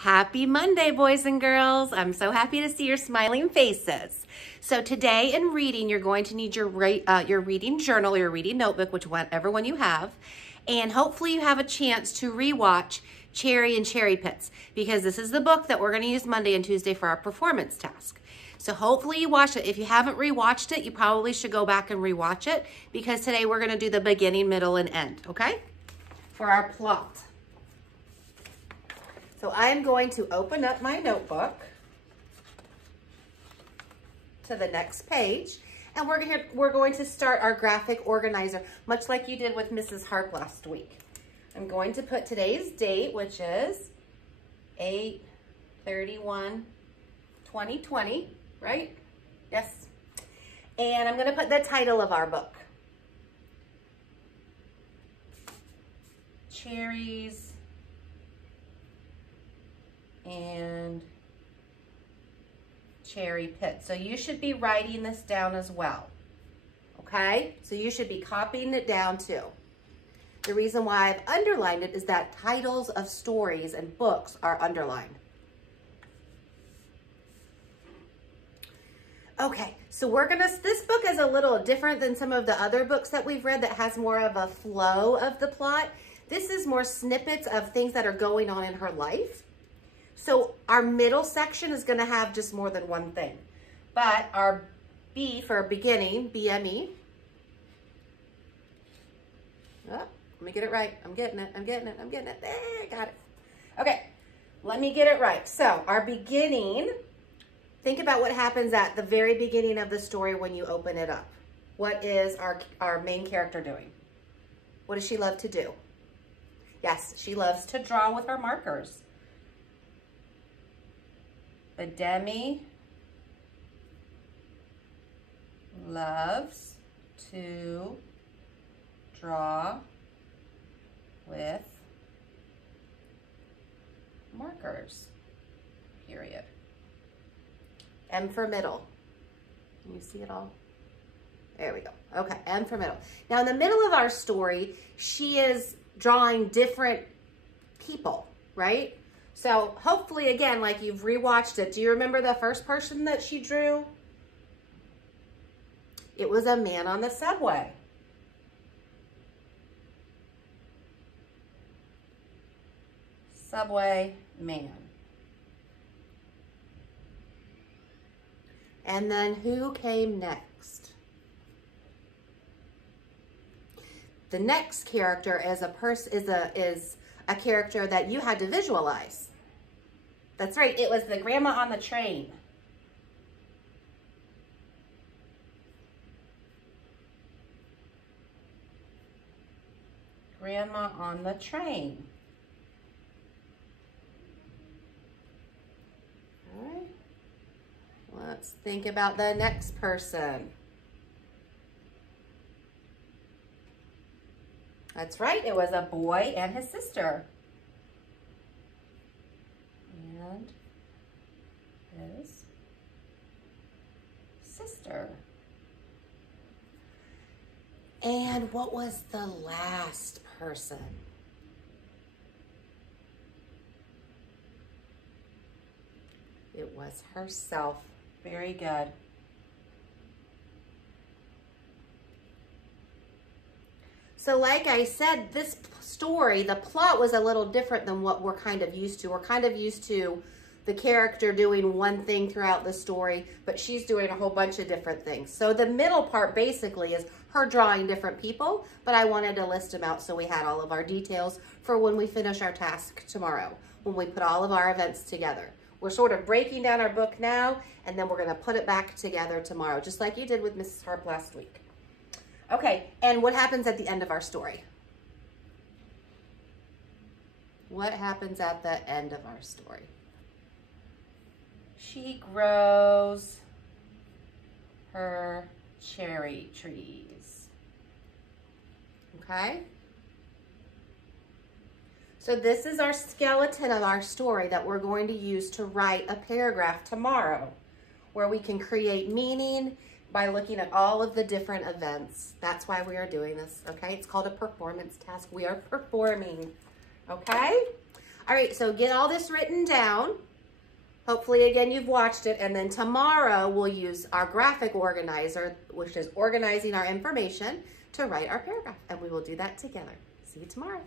Happy Monday, boys and girls. I'm so happy to see your smiling faces. So today in reading, you're going to need your reading journal, your reading notebook, whichever one you have. And hopefully you have a chance to rewatch Cherry and Cherry Pits, because this is the book that we're going to use Monday and Tuesday for our performance task. So hopefully you watch it. If you haven't rewatched it, you probably should go back and rewatch it, because today we're going to do the beginning, middle, and end, okay? For our plot. So I'm going to open up my notebook to the next page, and we're going to start our graphic organizer, much like you did with Mrs. Harp last week. I'm going to put today's date, which is 8/31/2020, right? Yes. And I'm going to put the title of our book. Cherries and Cherry Pit. So you should be writing this down as well, okay? So you should be copying it down too. The reason why I've underlined it is that titles of stories and books are underlined. Okay, so this book is a little different than some of the other books that we've read that has more of a flow of the plot. This is more snippets of things that are going on in her life. So our middle section is going to have just more than one thing. But our B for beginning, BME. Oh, let me get it right. I'm getting it. There, I got it. Okay, let me get it right. So our beginning, think about what happens at the very beginning of the story when you open it up. What is our main character doing? What does she love to do? Yes, she loves to draw with her markers. Demi loves to draw with markers, period. M for middle. Can you see it all? There we go. Okay, M for middle. Now in the middle of our story, she is drawing different people, right? So hopefully, again, like you've rewatched it. Do you remember the first person that she drew? It was a man on the subway. Subway man. And then who came next? The next character is a character that you had to visualize. That's right, it was the grandma on the train. Grandma on the train. All right, let's think about the next person. That's right, it was a boy and his sister. And his sister. And what was the last person? It was herself. Very good. So like I said, this story, the plot was a little different than what we're kind of used to. We're kind of used to the character doing one thing throughout the story, but she's doing a whole bunch of different things. So the middle part basically is her drawing different people, but I wanted to list them out so we had all of our details for when we finish our task tomorrow, when we put all of our events together. We're sort of breaking down our book now, and then we're going to put it back together tomorrow, just like you did with Mrs. Harp last week. Okay, and what happens at the end of our story? What happens at the end of our story? She grows her cherry trees. Okay? So this is our skeleton of our story that we're going to use to write a paragraph tomorrow, where we can create meaning by looking at all of the different events. That's why we are doing this, okay? It's called a performance task. We are performing, okay? All right, so get all this written down. Hopefully, again, you've watched it. And then tomorrow, we'll use our graphic organizer, which is organizing our information, to write our paragraph. And we will do that together. See you tomorrow.